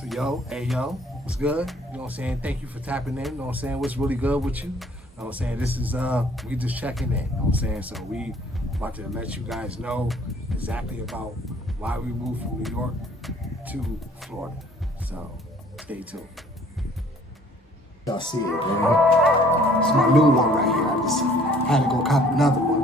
So yo, hey yo, what's good? You know what I'm saying? Thank you for tapping in. You know what I'm saying? What's really good with you? You know what I'm saying? This is we just checking in. You know what I'm saying? So we about to let you guys know exactly about why we moved from New York to Florida. So stay tuned. Y'all see it, man. It's my new one right here. I just had to go cop another one.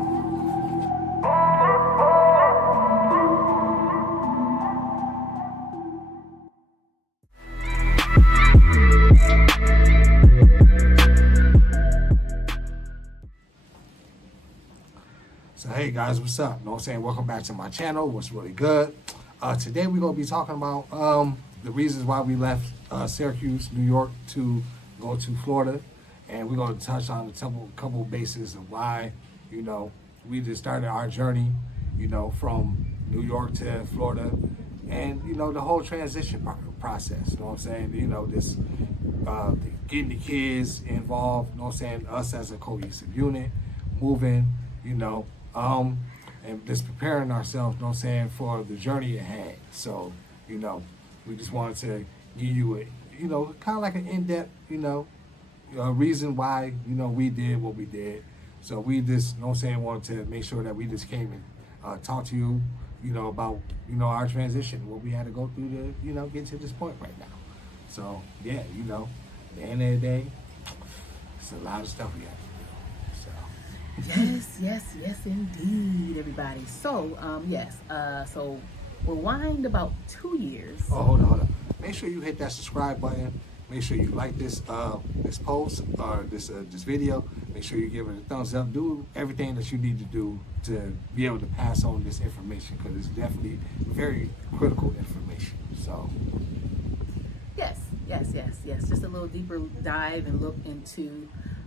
So hey guys, what's up? You know what I'm saying? Welcome back to my channel. What's really good? Today we're gonna be talking about the reasons why we left Syracuse, New York to go to Florida, and we're gonna touch on a couple bases of why we just started our journey, from New York to Florida, and the whole transition process. You know what I'm saying? This getting the kids involved. You know what I'm saying? Us as a cohesive unit, moving. And just preparing ourselves, you know what I'm saying, for the journey ahead. So, we just wanted to give you a, kind of like an in-depth, reason why, we did what we did. So we just, you know what I'm saying, wanted to make sure that we just came and talk to you, about, our transition, what we had to go through to, get to this point right now. So, yeah, at the end of the day, it's a lot of stuff we have to do. Yes, indeed, everybody. So, so rewind about 2 years. Oh, hold on. Make sure you hit that subscribe button. Make sure you like this this post or this video. Make sure you give it a thumbs up. Do everything that you need to do to be able to pass on this information, because it's definitely very critical information. So, Yes. Just a little deeper dive and look into,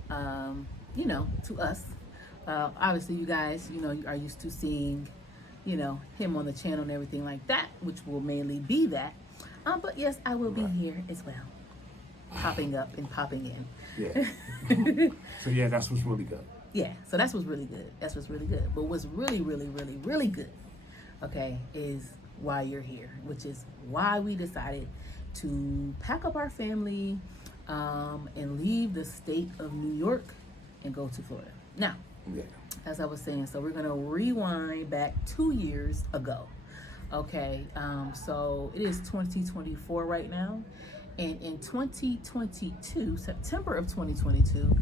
to us. Obviously, you guys, are used to seeing, him on the channel and everything like that, which will mainly be that. But yes, I will be here as well, popping up and popping in. Yeah. So yeah, that's what's really good. Yeah. So that's what's really good. But what's really, really, really, really good, okay, is why you're here, which is why we decided to pack up our family and leave the state of New York and go to Florida. Now, yeah. As I was saying, so we're gonna rewind back 2 years ago. Okay, so it is 2024 right now, and in 2022, September of 2022,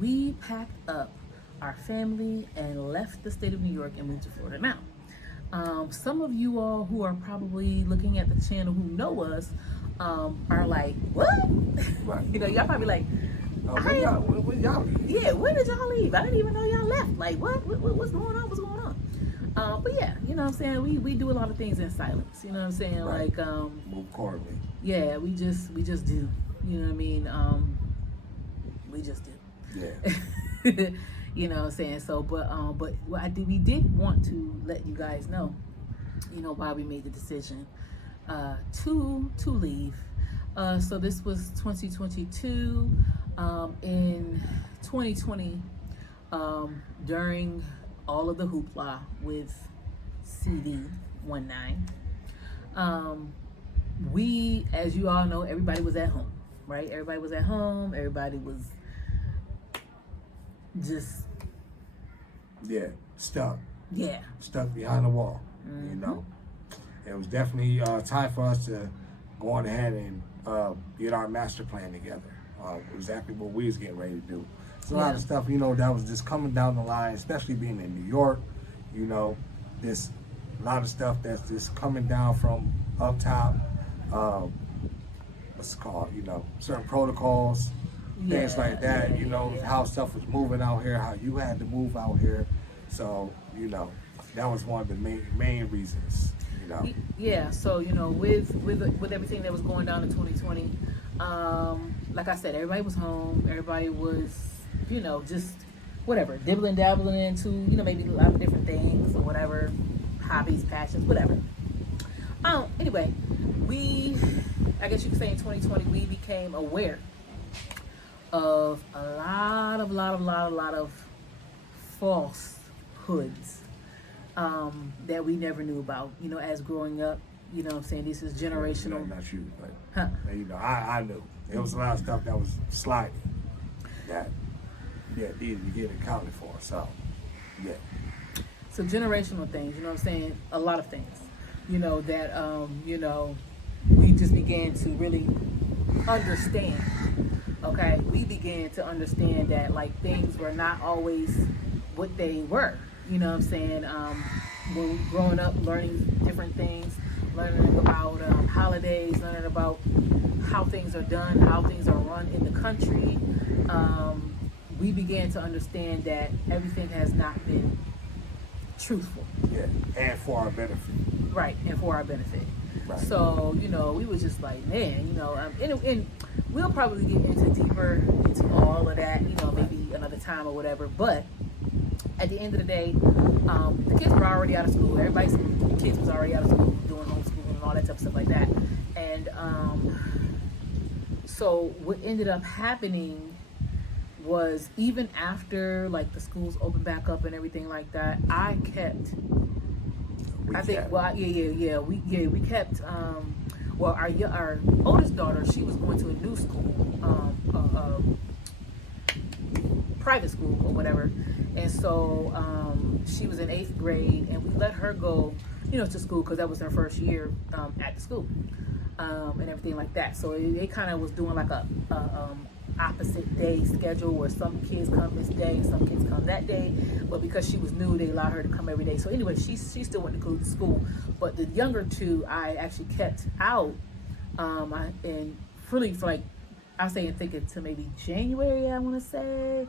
we packed up our family and left the state of New York and moved to Florida. Now, some of you all who are probably looking at the channel who know us are like, what? Right. Y'all probably like, When y'all leave? yeah, when did y'all leave? I didn't even know y'all left. Like, what's going on? What's going on? But yeah, you know what I'm saying? We do a lot of things in silence. You know what I'm saying? Right. Like, move accordingly. yeah, we just do. You know what I mean? We just do. Yeah. You know what I'm saying? So, but we did want to let you guys know, why we made the decision to leave. So this was 2022. In 2020, during all of the hoopla with CD19, we, as you all know, everybody was at home, right? Everybody was at home. Everybody was just, stuck. Yeah, Stuck behind the wall. Mm-hmm. It was definitely time for us to go on ahead and get our master plan together. Exactly what we was getting ready to do. It's a lot of stuff, that was just coming down the line, especially being in New York. This a lot of stuff that's just coming down from up top. What's it called? Certain protocols, things like that. How stuff was moving out here, how you had to move out here. So that was one of the main reasons. Yeah. So with everything that was going down in 2020. Like I said, everybody was home. Everybody was, just whatever, dibbling, dabbling into, maybe a lot of different things or whatever, hobbies, passions, whatever. Anyway, I guess you could say in 2020, we became aware of a lot of falsehoods that we never knew about. As growing up, You know what I'm saying? This is Yeah, generational. not you, but Huh. you know, I knew there was a lot of stuff that was sliding that needed to get accounted for. So yeah, So generational things, you know what I'm saying? A lot of things, you know, that, we just began to really understand. Okay, we began to understand that like things were not always what they were. You know what I'm saying? When we growing up, learning different things, learning about holidays, learning about how things are done, how things are run in the country. We began to understand that everything has not been truthful. yeah, and for our benefit. Right, and for our benefit. Right. So, we was just like, man, and we'll probably get into deeper into all of that, maybe another time or whatever. But at the end of the day, the kids were already out of school. Everybody's kids was already out of school, doing homeschooling and all that type of stuff like that. And so what ended up happening was even after like the schools opened back up and everything like that, I kept. We kept. Well, our oldest daughter, she was going to a new school, private school or whatever, and so she was in 8th grade, and we let her go, to school because that was her first year at the school, and everything like that. So they kind of was doing like a opposite day schedule where some kids come this day and some kids come that day, but because she was new, they allowed her to come every day. So anyway, she still went to go to school, but the younger two I actually kept out, and really for like I was saying thinking to maybe January, I want to say.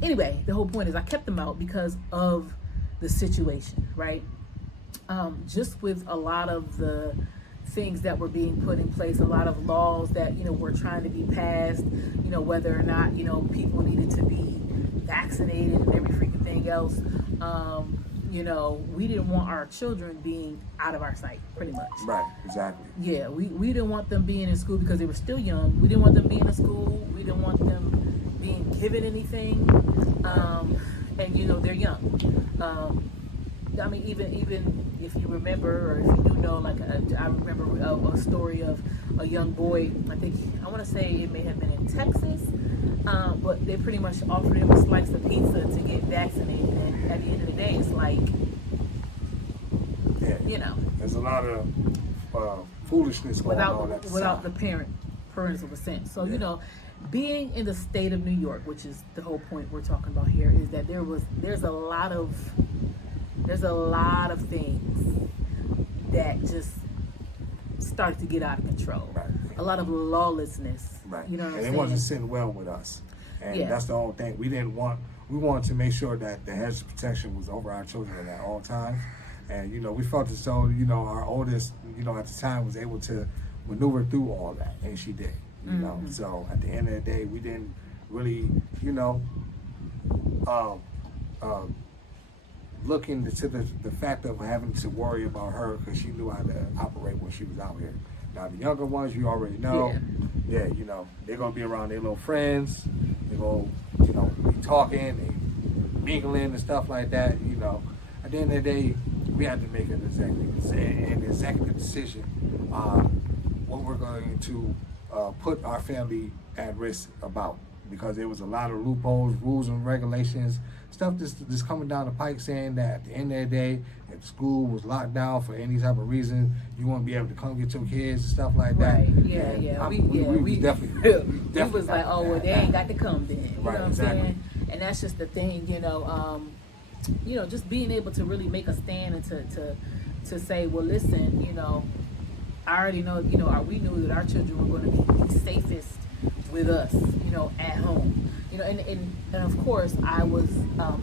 Anyway, the whole point is I kept them out because of the situation, right? Just with a lot of the things that were being put in place, a lot of laws that were trying to be passed, whether or not people needed to be vaccinated and every freaking thing else. We didn't want our children being out of our sight, pretty much. Right, exactly. Yeah, we didn't want them being in school because they were still young. We didn't want them being in school. We didn't want them being given anything. And they're young. I mean, even if you remember, or if you do know, like I remember a story of a young boy. I want to say it may have been in Texas, but they pretty much offered him a slice of pizza to get vaccinated. And at the end of the day, it's like, there's a lot of foolishness going on at the without time. the parental consent. So being in the state of New York, which is the whole point we're talking about here, is that there's a lot of things that just started to get out of control. Right. A lot of lawlessness. Right. You know what I'm and saying? it wasn't sitting well with us. And that's the whole thing. We wanted to make sure that the hedge of protection was over our children at all times. And, we felt as though, our oldest, at the time was able to maneuver through all that. And she did, you know. So at the end of the day, we didn't really, look into the fact of having to worry about her because she knew how to operate when she was out here. Now, the younger ones, you already know. Yeah, they're going to be around their little friends. They're going to, be talking and mingling and stuff like that. At the end of the day, we had to make an executive decision on what we're going to put our family at risk about, because there was a lot of loopholes, rules and regulations, stuff just coming down the pike saying that at the end of the day, if school was locked down for any type of reason, you won't be able to come get your kids and stuff like that. Right, yeah. We definitely was like, oh, well, they ain't got to come then. You know what I'm saying? And that's just the thing, just being able to really make a stand and to say, well, listen, I already know, we knew that our children were going to be the safest with us, at home, and of course I was,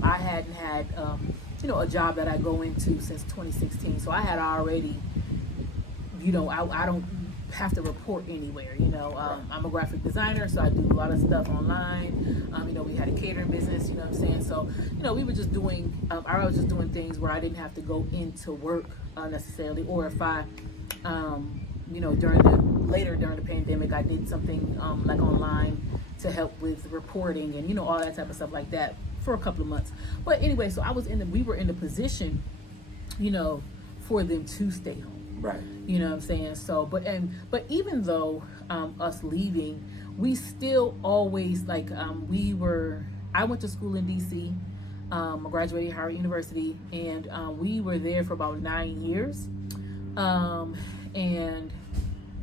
I hadn't had, a job that I go into since 2016. So I had already, I don't have to report anywhere, I'm a graphic designer, so I do a lot of stuff online. We had a catering business, you know what I'm saying? So, we were just doing, I was just doing things where I didn't have to go into work necessarily, or if I, during the pandemic, I did something like online to help with reporting and all that type of stuff like that for a couple of months. But anyway, so we were in the position, for them to stay home. Right. You know what I'm saying? So, but even though us leaving, we still always like we were. I went to school in D.C. I graduated Howard University, and we were there for about 9 years. And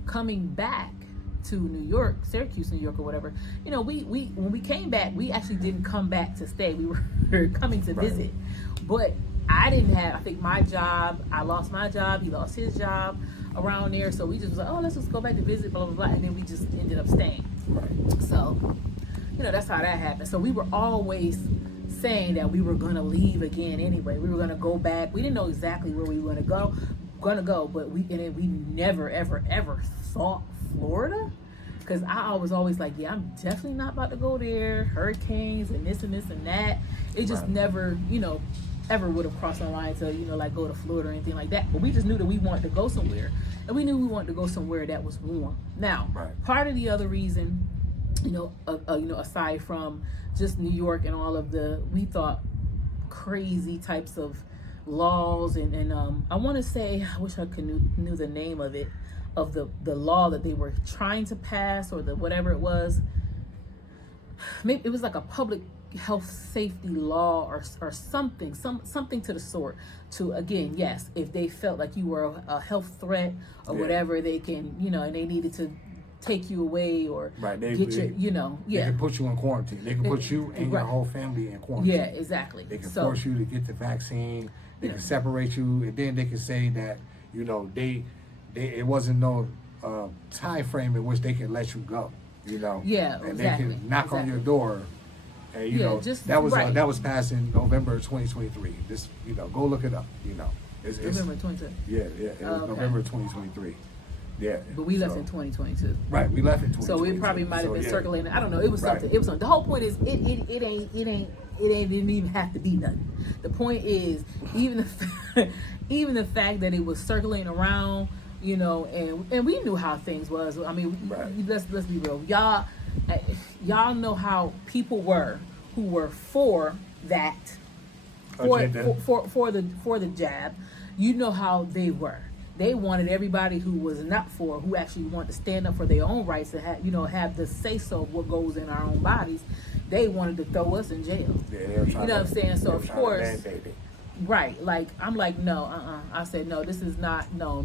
coming back to New York, Syracuse, New York, or whatever, we when we came back, we actually didn't come back to stay. We were coming to visit, but I didn't have. I think my job. I lost my job. He lost his job around there. So we just was like, oh, let's just go back to visit, blah blah blah, and then we just ended up staying. Right. So, that's how that happened. So we were always saying that we were gonna leave again anyway. We were gonna go back. We didn't know exactly where we were gonna go, but we never ever thought Florida, because I was always like, yeah, I'm definitely not about to go there. Hurricanes and this and this and that. It just never, ever would have crossed our line to, like go to Florida or anything like that. But we just knew that we wanted to go somewhere, and we knew we wanted to go somewhere that was warm. Now, part of the other reason, aside from just New York and all of we thought crazy types of laws and I want to say, I wish I could knew the name of it, of the law that they were trying to pass, or the whatever it was. Maybe it was like a public health safety law or something to the sort, to, again, yes, if they felt like you were a health threat or whatever, they can, and they needed to take you away or they can put you in quarantine. They can put you and your whole family in quarantine. Yeah, exactly. They can force you to get the vaccine. They can separate you, and then they can say that it wasn't no time frame in which they can let you go. Yeah, and they can knock on your door. And that was passed in November 2023. This go look it up. It's November 2023. Yeah, it was November 2023. Yeah. But we left in 2022. Right, we left in 2022. So it probably might have been circulating. I don't know. It was something. It was something. The whole point is it didn't even have to be nothing. The point is, even the fact that it was circulating around, and we knew how things was. I mean, let's be real. Y'all know how people were who were for that, for the jab. You know how they were. They wanted everybody who was not for, who actually wanted to stand up for their own rights to have the say so of what goes in our own bodies. They wanted to throw us in jail. Yeah, they were trying what I'm saying? So of course, right. Like I'm like, no, I said no. This is not. No.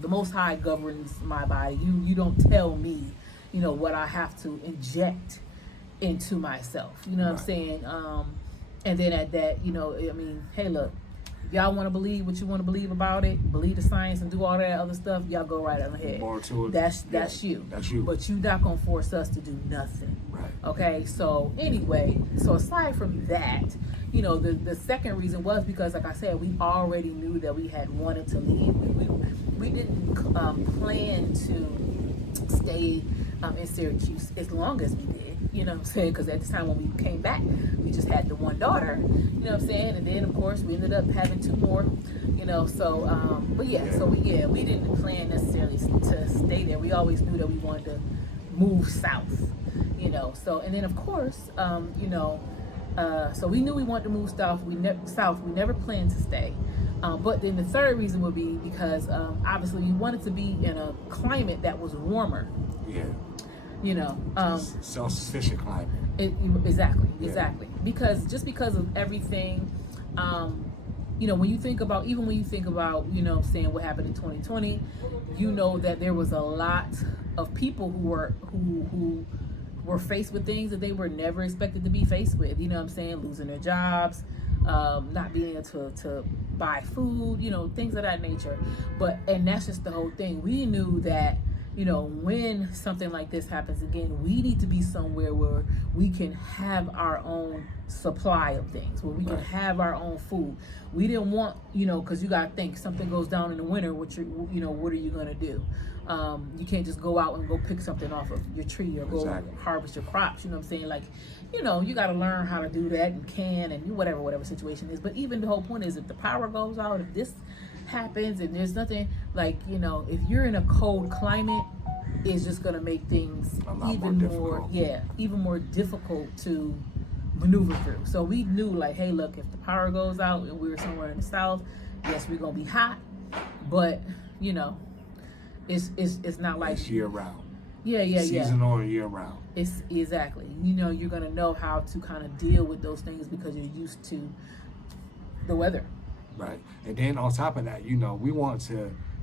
The Most High governs my body. You don't tell me, what I have to inject into myself. You know what I'm saying? And then at that, hey, look. Y'all want to believe what you want to believe about it, believe the science and do all that other stuff, y'all go right on ahead. More to it. That's you. That's you. But you're not going to force us to do nothing. Right. Okay? So anyway, aside from that, the second reason was because, like I said, we already knew that we had wanted to leave. We didn't plan to stay in Syracuse as long as we did. You know what I'm saying? Because at the time when we came back, we just had the one daughter. You know what I'm saying? And then, of course, we ended up having two more. We didn't plan necessarily to stay there. We always knew that we wanted to move south. So, and then, of course, so we knew we wanted to move south. We never planned to stay. But then the third reason would be because obviously we wanted to be in a climate that was warmer. Yeah. Self-sufficient climate. Exactly. Because of everything, when you think about, what happened in 2020, that there was a lot of people who were faced with things that they were never expected to be faced with. Losing their jobs, not being able to buy food, things of that nature. And that's just the whole thing. We knew that, when something like this happens again, we need to be somewhere where we can have our own supply of things, where we can have our own food. We didn't want, because you got to think, something goes down in the winter, what are you going to do? You can't just go out and go pick something off of your tree or go harvest your crops. You know what I'm saying? Like, you got to learn how to do that and can and whatever situation is. But even the whole point is, if the power goes out, if this happens and there's nothing, like, if you're in a cold climate, it's just going to make things even more difficult to maneuver through. So we knew, like, hey, look, if the power goes out and we're somewhere in the south, yes, we're going to be hot, but you know, it's not like It's year round. yeah. Seasonal and year round. It's exactly. You know, you're gonna know how to kind of deal with those things because you're used to the weather. Right. And then on top of that, you know, we wanted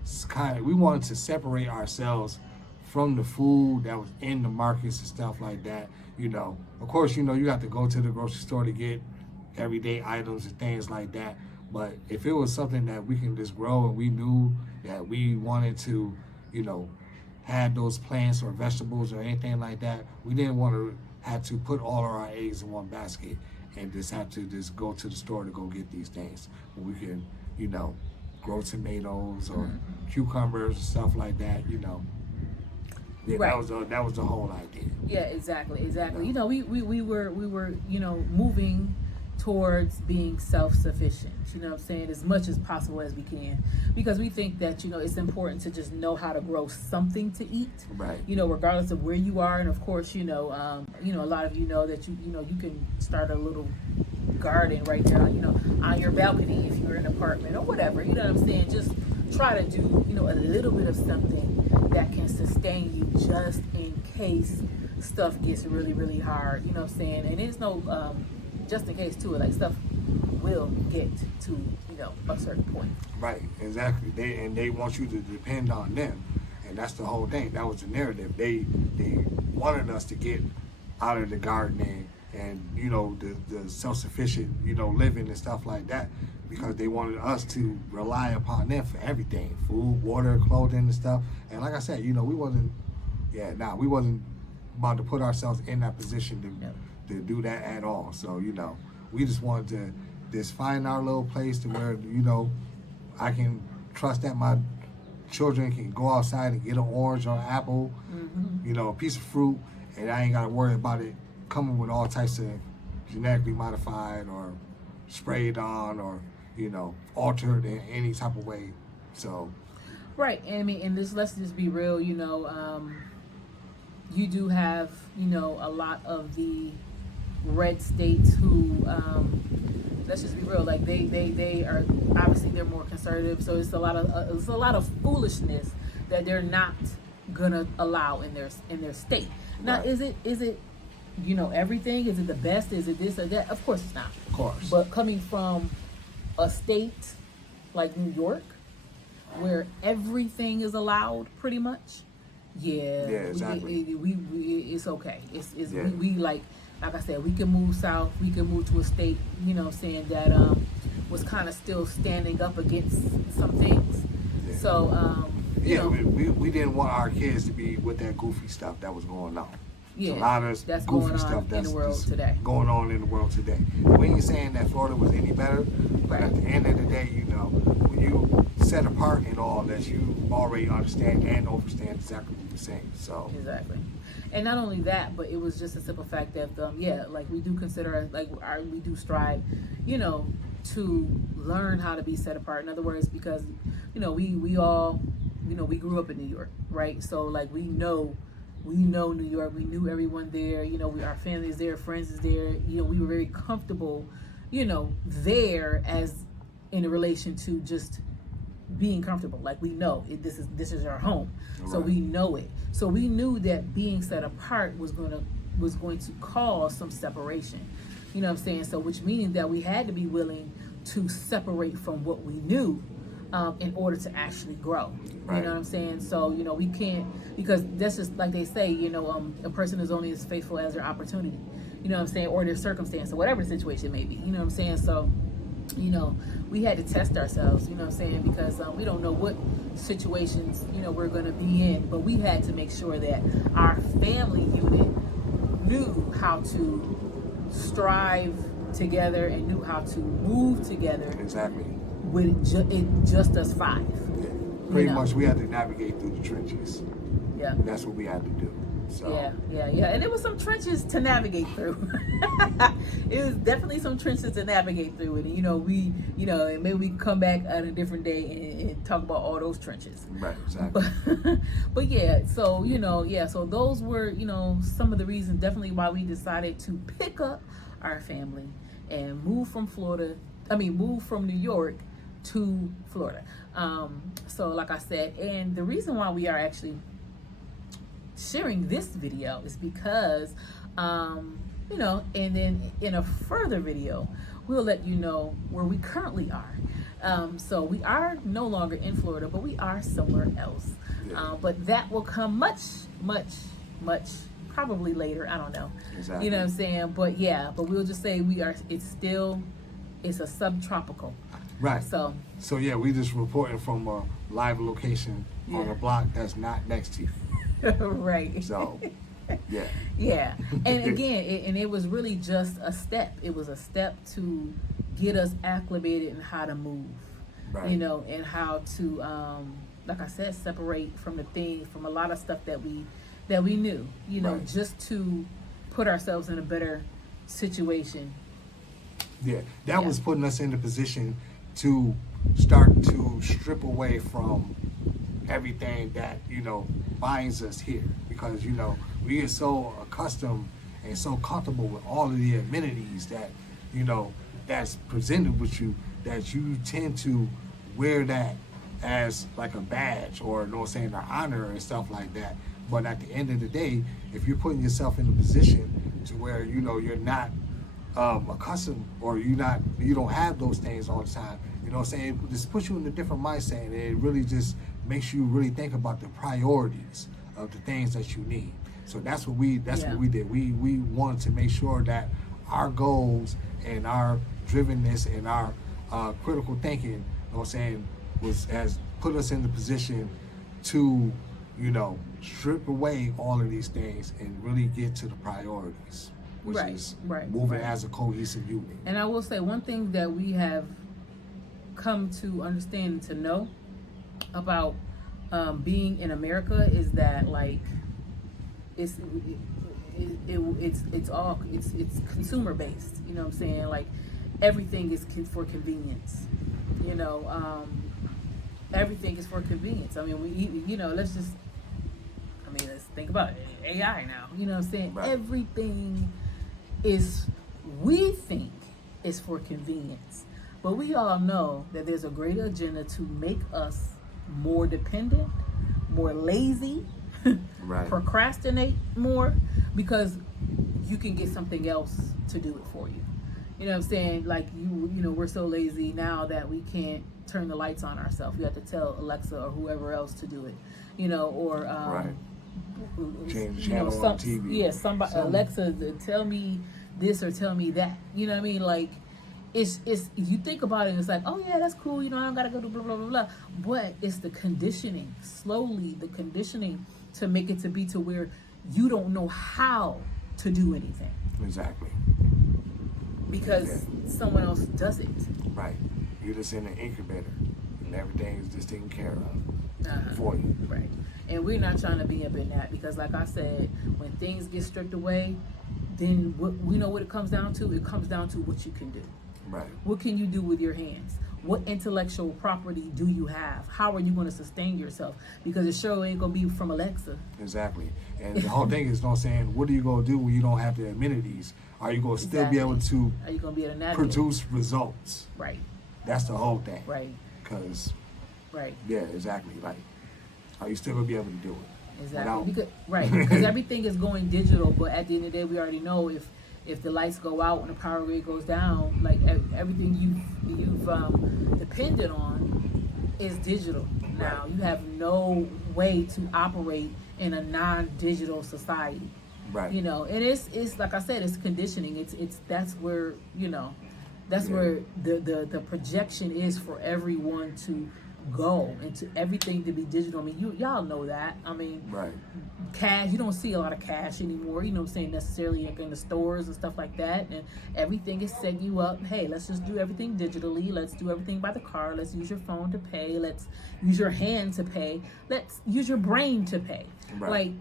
to separate ourselves from the food that was in the markets and stuff like that. You know, of course, you know, you have to go to the grocery store to get everyday items and things like that. But if it was something that we can just grow and we knew that we wanted to, you know, have those plants or vegetables or anything like that, we didn't want to have to put all of our eggs in one basket and just have to just go to the store to go get these things. We can, you know, grow tomatoes or cucumbers and stuff like that, you know. Yeah, Right. that was the whole idea. Yeah, exactly. Yeah. You know, we were, you know, moving towards being self-sufficient, you know what I'm saying, as much as possible as we can, because we think that, you know, it's important to just know how to grow something to eat, Right. you know, regardless of where you are. And of course, you know, a lot of you know that you know, you can start a little garden right there, you know, on your balcony if you're in an apartment or whatever, you know what I'm saying. Just try to do, you know, a little bit of something that can sustain you just in case stuff gets really, really hard, you know what I'm saying. And it's no just in case too, like stuff will get to, you know, a certain point. Right, exactly. They want you to depend on them, and that's the whole thing. That was the narrative. They wanted us to get out of the gardening and you know the self-sufficient, you know, living and stuff like that, because they wanted us to rely upon them for everything: food, water, clothing, and stuff. And like I said, you know, we wasn't about to put ourselves in that position to do that at all. So you know, we just wanted to just find our little place to where, you know, I can trust that my children can go outside and get an orange or an apple, you know, a piece of fruit, and I ain't got to worry about it coming with all types of genetically modified or sprayed on or, you know, altered in any type of way. So, Right. And I mean, and this, let's just be real, you know, you do have, you know, a lot of the red states who, let's just be real, like they are obviously, they're more conservative, so it's a lot of foolishness that they're not gonna allow in their state. Now, Right. is it you know, everything? Is it the best? Is it this or that? Of course it's not. of course. But coming from a state like New York, where everything is allowed, pretty much, Yeah, exactly. we it's okay. It's Yeah. we like I said, we can move south. We can move to a state, you know, saying that was kind of still standing up against some things. Yeah. So you Yeah, know, we didn't want our kids to be with that goofy stuff that was going on. yeah, A lot of that's goofy going on stuff in that's the world just today. going on in the world today. We ain't saying that Florida was any better, but at the end of the day, you know, when you set apart and all that, you already understand and understand exactly what you're saying. So Exactly. And not only that, but it was just a simple fact that, like we do consider, like we do strive, you know, to learn how to be set apart. In other words, because, you know, we all, you know, we grew up in New York, right? So like we know New York. We knew everyone there. You know, our family is there, friends is there. You know, we were very comfortable, you know, there as in relation to just being comfortable. Like we know this is our home, so we know it. So we knew that being set apart was going to cause some separation. You know what I'm saying? So which means that we had to be willing to separate from what we knew in order to actually grow. Right. You know what I'm saying? So, you know, we can't, because that's just like they say, you know, a person is only as faithful as their opportunity. You know what I'm saying? Or their circumstance, or whatever the situation may be. You know what I'm saying? So, you know, we had to test ourselves, you know what I'm saying, because we don't know what situations, you know, we're going to be in, but we had to make sure that our family unit knew how to strive together and knew how to move together. exactly. With just us five. Yeah. Pretty You know. much we had to navigate through the trenches. Yeah. And that's what we had to do. So Yeah. And there was some trenches to navigate through. It was definitely some trenches to navigate through. And, you know, and maybe we can come back on a different day and talk about all those trenches. Right, exactly. But yeah, so, you know, so those were, you know, some of the reasons definitely why we decided to pick up our family and move from New York to Florida. So like I said, and the reason why we are actually sharing this video is because, you know, and then in a further video, we'll let you know where we currently are. So we are no longer in Florida, but we are somewhere else. But that will come much probably later. I don't know. Exactly. You know what I'm saying? But yeah, but we'll just say it's a subtropical. Right. So yeah, we just reporting from a live location on a block that's not next to you. right. So, yeah. Yeah. And again, it was really just a step. It was a step to get us acclimated in how to move. Right. You know, and how to, like I said, separate from a lot of stuff that we knew, you know, just to put ourselves in a better situation. Yeah, that was putting us in the position to start to strip away from everything that, you know, binds us here. Because, you know, we get so accustomed and so comfortable with all of the amenities that, you know, that's presented with you, that you tend to wear that as like a badge or, you know what I'm saying, an honor and stuff like that. But at the end of the day, if you're putting yourself in a position to where, you know, you're not accustomed, or you don't have those things all the time, you know what I'm saying, it just puts you in a different mindset, and it really just makes you really think about the priorities of the things that you need. So that's what we did. We wanted to make sure that our goals and our drivenness and our critical thinking, you know what I'm saying, has put us in the position to, you know, strip away all of these things and really get to the priorities, which is moving as a cohesive unit. And I will say one thing that we have come to understand and to know about being in America is that, like, it's consumer based. You know what I'm saying? Like, everything is for convenience. You know, everything is for convenience. I mean, let's think about it. AI now. You know what I'm saying? Right. Everything we think is for convenience. But we all know that there's a greater agenda to make us more dependent, more lazy, procrastinate more, because you can get something else to do it for you. You know what I'm saying? Like, you know, we're so lazy now that we can't turn the lights on ourselves. We have to tell Alexa or whoever else to do it. You know, or change the channel on TV. Yeah, somebody Alexa, tell me this or tell me that. You know what I mean? Like, it's you think about it, it's like, oh yeah, that's cool. You know, I don't gotta go do blah blah blah blah. But it's the conditioning, slowly the conditioning to make it to be to where you don't know how to do anything. Exactly. Because someone else does it. Right. You're just in an incubator, and everything is just taken care of for you. Right. And we're not trying to be up in that, because, like I said, when things get stripped away, then we know what it comes down to. It comes down to what you can do. Right. What can you do with your hands? What intellectual property do you have? How are you going to sustain yourself? Because it sure ain't going to be from Alexa. Exactly. And the whole thing is, you know what I'm saying, what are you going to do when you don't have the amenities? Are you going to still be able to produce results? Right. That's the whole thing. Right. Because, right. Yeah, exactly. Like, are you still going to be able to do it? Exactly. Because everything is going digital, but at the end of the day, we already know if the lights go out and the power grid goes down, like, everything you've depended on is digital now. You have no way to operate in a non-digital society. Right. You know, and it's like I said, it's conditioning. That's where, you know, that's where the projection is for everyone to go, and to everything to be digital. I mean, y'all know that. I mean, cash, you don't see a lot of cash anymore, you know what I'm saying, necessarily in the stores and stuff like that. And everything is setting you up, hey, let's just do everything digitally, let's do everything by the card, let's use your phone to pay, let's use your hand to pay, let's use your brain to pay. Like,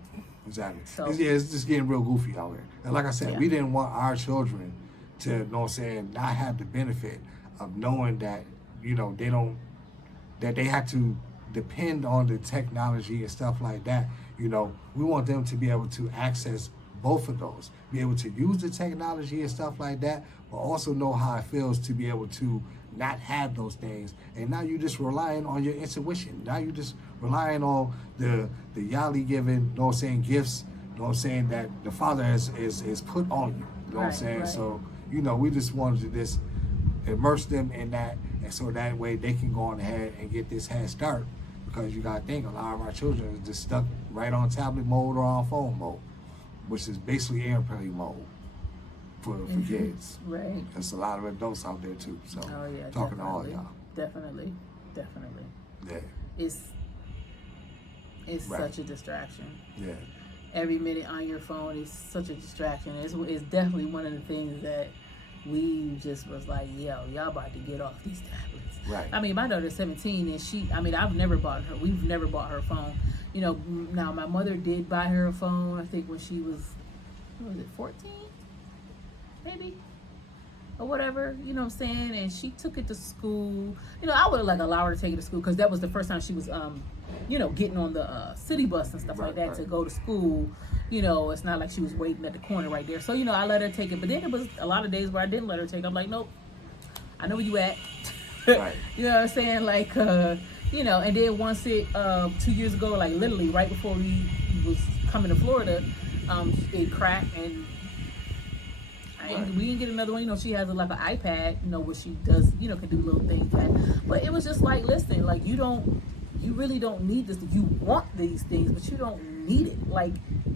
exactly. So, it's just getting real goofy out here. And like I said, we didn't want our children to, you know what I'm saying, not have the benefit of knowing that, you know, that they have to depend on the technology and stuff like that. You know, we want them to be able to access both of those, be able to use the technology and stuff like that, but also know how it feels to be able to not have those things, and now you just relying on your intuition. Now you just relying on the Yali giving, you know what I'm saying, gifts, you know what I'm saying, that the Father is put on you. You know what I'm saying? Right. So, you know, we just wanted to just immerse them in that, and so that way they can go on ahead and get this head start, because you gotta think a lot of our children is just stuck right on tablet mode or on phone mode, which is basically airplane mode for kids. Right. There's a lot of adults out there too. So Oh yeah, talking definitely. to all y'all. Definitely. Yeah. It's Right. such a distraction. Yeah. Every minute on your phone is such a distraction. It's definitely one of the things that we just was like, yo, y'all about to get off these tablets. Right. I mean, my daughter's 17, and we've never bought her a phone. You know, now my mother did buy her a phone, I think when she was, what was it, 14? Maybe? Or whatever, you know what I'm saying? And she took it to school. You know, I would have allowed her to take it to school, because that was the first time she was, getting on the city bus and stuff like that to go to school. You know, it's not like she was waiting at the corner right there. So, you know, I let her take it. But then it was a lot of days where I didn't let her take it. I'm like, nope, I know where you at. Right. You know what I'm saying? Like, and then once 2 years ago, like literally right before we was coming to Florida, it cracked, and we didn't get another one. You know, she has like an iPad, you know, where she does, you know, can do little things. But it was just like, listen, like you really don't need this. You want these things, but you don't need it. Like,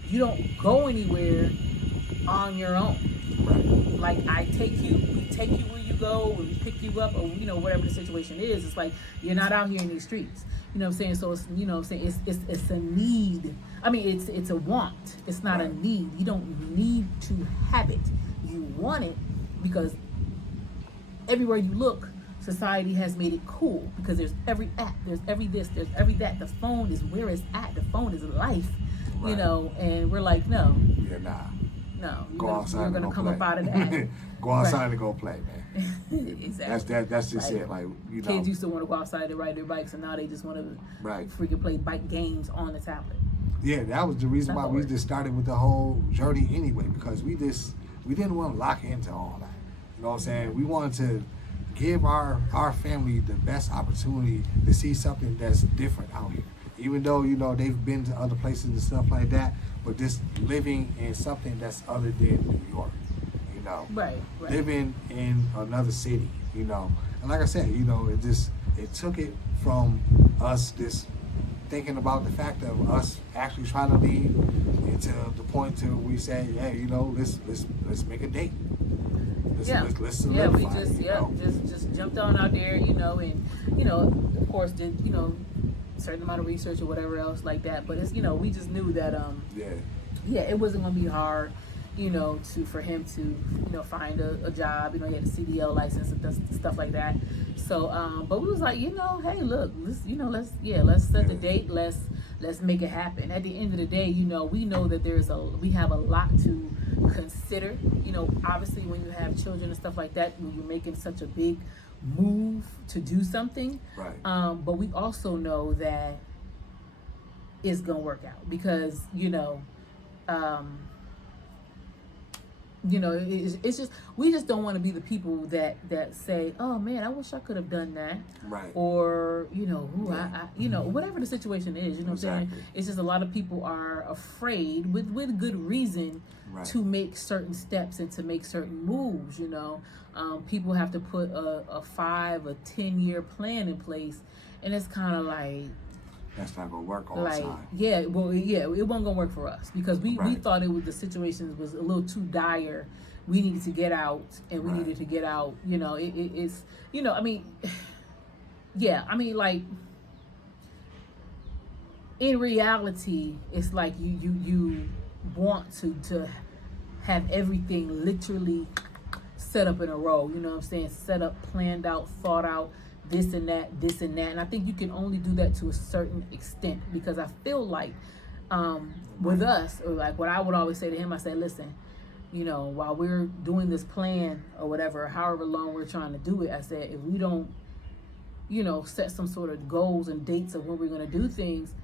you don't go anywhere on your own. Right. Like, we take you where you go, and we pick you up, or, you know, whatever the situation is. It's like, you're not out here in these streets. You know what I'm saying? So it's, you know what I'm saying, it's a need. I mean, it's a want. It's not a need. You don't need to have it. You want it because everywhere you look, society has made it cool, because there's every app, there's every this, there's every that. The phone is where it's at. The phone is life, you know. And we're like, no, no. You're gonna come up out of that. Go outside and go play, man. Exactly. That's just it. Like, you know, kids used to want to go outside to ride their bikes, and now they just want to freaking play bike games on the tablet. Yeah, that was the reason why we just started with the whole journey anyway, because we didn't want to lock into all that. You know what I'm saying? We wanted to give our family the best opportunity to see something that's different out here. Even though, you know, they've been to other places and stuff like that, but just living in something that's other than New York, you know. Right. Living in another city, you know. And like I said, you know, it took it from us just thinking about the fact of us actually trying to leave, into the point to we say, hey, you know, let's make a date. Let's solidify, just jumped on out there, you know, and, you know, of course did, you know, a certain amount of research or whatever else like that. But it's, you know, we just knew that it wasn't gonna be hard, you know, for him to, you know, find a job. You know, he had a CDL license and stuff like that. So, but we was like, you know, hey, look, let's set the date. Let's make it happen. At the end of the day, you know, we know that we have a lot to consider. You know, obviously when you have children and stuff like that, when you're making such a big move to do something, right. But we also know that it's gonna work out, because it's just, we just don't want to be the people that say, oh man, I wish I could have done that, right? Or whatever the situation is, you know what I'm saying? It's just a lot of people are afraid, with good reason, to make certain steps and to make certain moves. You know, people have to put a 5 or 10 year plan in place, and it's kind of like, that's not gonna work all the time. It wasn't gonna work for us, because we thought the situation was a little too dire. We needed to get out, and we needed to get out. You know, it's, you know, I mean, like, in reality, it's like you want to have everything literally set up in a row. You know what I'm saying? Set up, planned out, thought out. This and that, and I think you can only do that to a certain extent, because I feel like with us, or like what I would always say to him, I say, listen, you know, while we're doing this plan or whatever, however long we're trying to do it, I said, if we don't, you know, set some sort of goals and dates of when we're going to do things,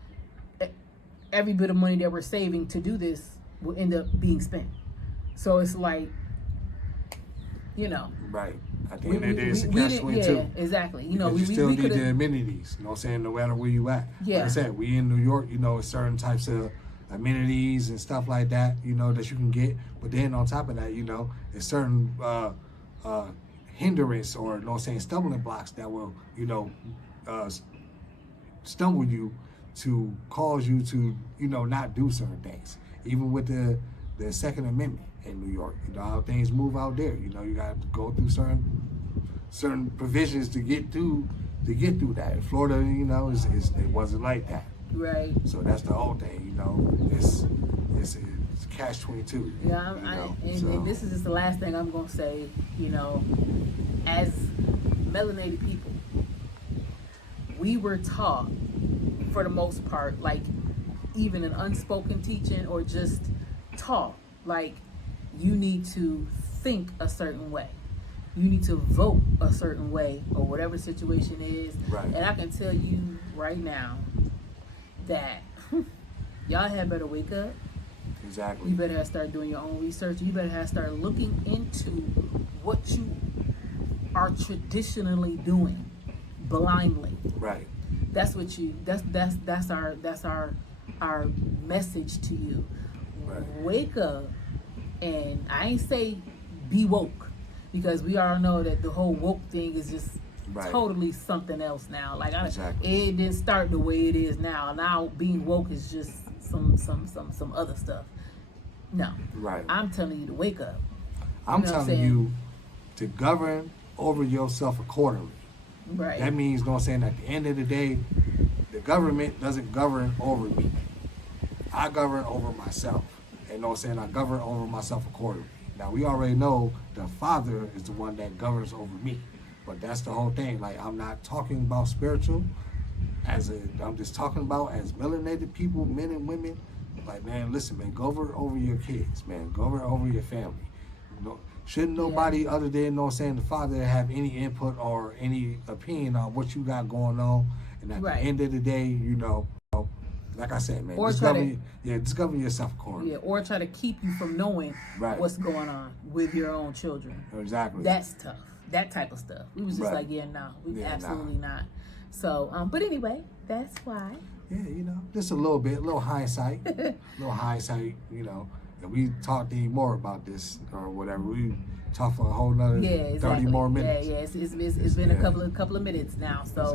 every bit of money that we're saving to do this will end up being spent. So it's like, you know, At the end of the day, it's a catch-22. Yeah, exactly. You know, because you still we need could the amenities. You know what I'm saying? No matter where you at. Yeah. Like I said, we in New York. You know, certain types of amenities and stuff like that. You know that you can get. But then on top of that, you know, there's certain hindrance or, you know what I'm saying, stumbling blocks that will, you know, stumble you to cause you to, you know, not do certain things. Even with the Second Amendment in New York, you know how things move out there. You know, you got to go through certain provisions to get through that. In Florida, you know, it wasn't like that. Right. So that's the whole thing. You know, it's catch-22. Yeah, and this is just the last thing I'm gonna say. You know, as melanated people, we were taught, for the most part, like even an unspoken teaching or just taught, like you need to think a certain way. You need to vote a certain way or whatever the situation is. Right. And I can tell you right now that y'all had better wake up. Exactly. You better have to start doing your own research. You better have to start looking into what you are traditionally doing blindly. Right. That's what you. That's our message to you. Right. Wake up, and I ain't say be woke, because we all know that the whole woke thing is just Right. totally something else now. Like Exactly. it didn't start the way it is now. Now being woke is just some other stuff. No. Right. I'm telling you to wake up. I'm know what I'm telling saying? you to govern over yourself accordingly. Right. That means, you know what I'm saying, at the end of the day, the government doesn't govern over me. I govern over myself. And you know what I'm saying, I govern over myself accordingly. Now, we already know the Father is the one that governs over me. But that's the whole thing. Like, I'm not talking about spiritual I'm just talking about as melanated people, men and women. Like, man, listen, man, govern over your kids, man. Govern over your family. You know, shouldn't nobody other than, you know what I'm saying, the Father have any input or any opinion on what you got going on. And at the end of the day, you know, like I said, man, just govern yourself accordingly. Yeah, or try to keep you from knowing what's going on with your own children. Exactly. That's tough. That type of stuff. We was just like, absolutely not. So, but anyway, that's why. Yeah, you know, just a little hindsight. You know. And we talked any more about this or whatever. We talked for a whole nother 30 more minutes. Yeah. It's been a couple of minutes now. So,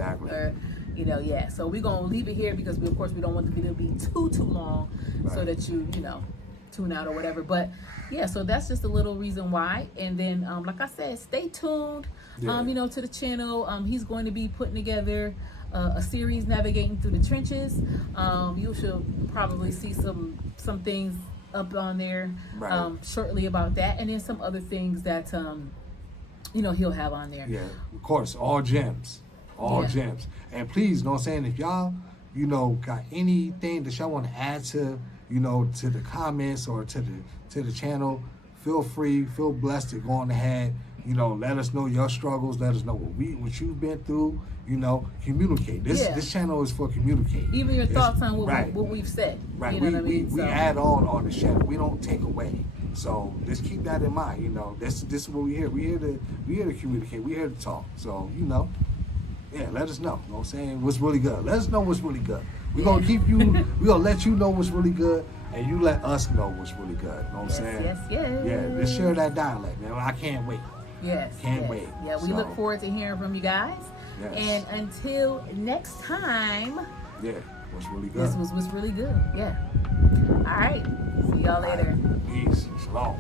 you know, So we're gonna leave it here because we don't want the video to be too long, so that you know, tune out or whatever. But yeah, so that's just a little reason why. And then, like I said, stay tuned. You know, to the channel. He's going to be putting together a series navigating through the trenches. You should probably see some things up on there shortly about that, and then some other things that you know, he'll have on there. Yeah, of course, all gems. And please, you know what I'm saying, if y'all, you know, got anything that y'all want to add to, you know, to the comments or to the channel, feel blessed to go on ahead. You know, let us know your struggles. Let us know what you've been through. You know, communicate. This channel is for communicating. Even your thoughts on what we've said. Right. You know what I mean? We add on this channel. We don't take away. So just keep that in mind. You know, this is what we here. We here to communicate. We here to talk. So, you know, let us know. You know what I'm saying? What's really good. Let us know what's really good. We're gonna keep you. We're gonna let you know what's really good, and you let us know what's really good. You know what I'm saying? Yes. Yeah. Just share that dialect, man. I can't wait. Can't wait. Yeah, we look forward to hearing from you guys. Yes. And until next time. Yeah, what's really good. This was what's really good. Yeah. All right. See y'all later. Peace. Shalom.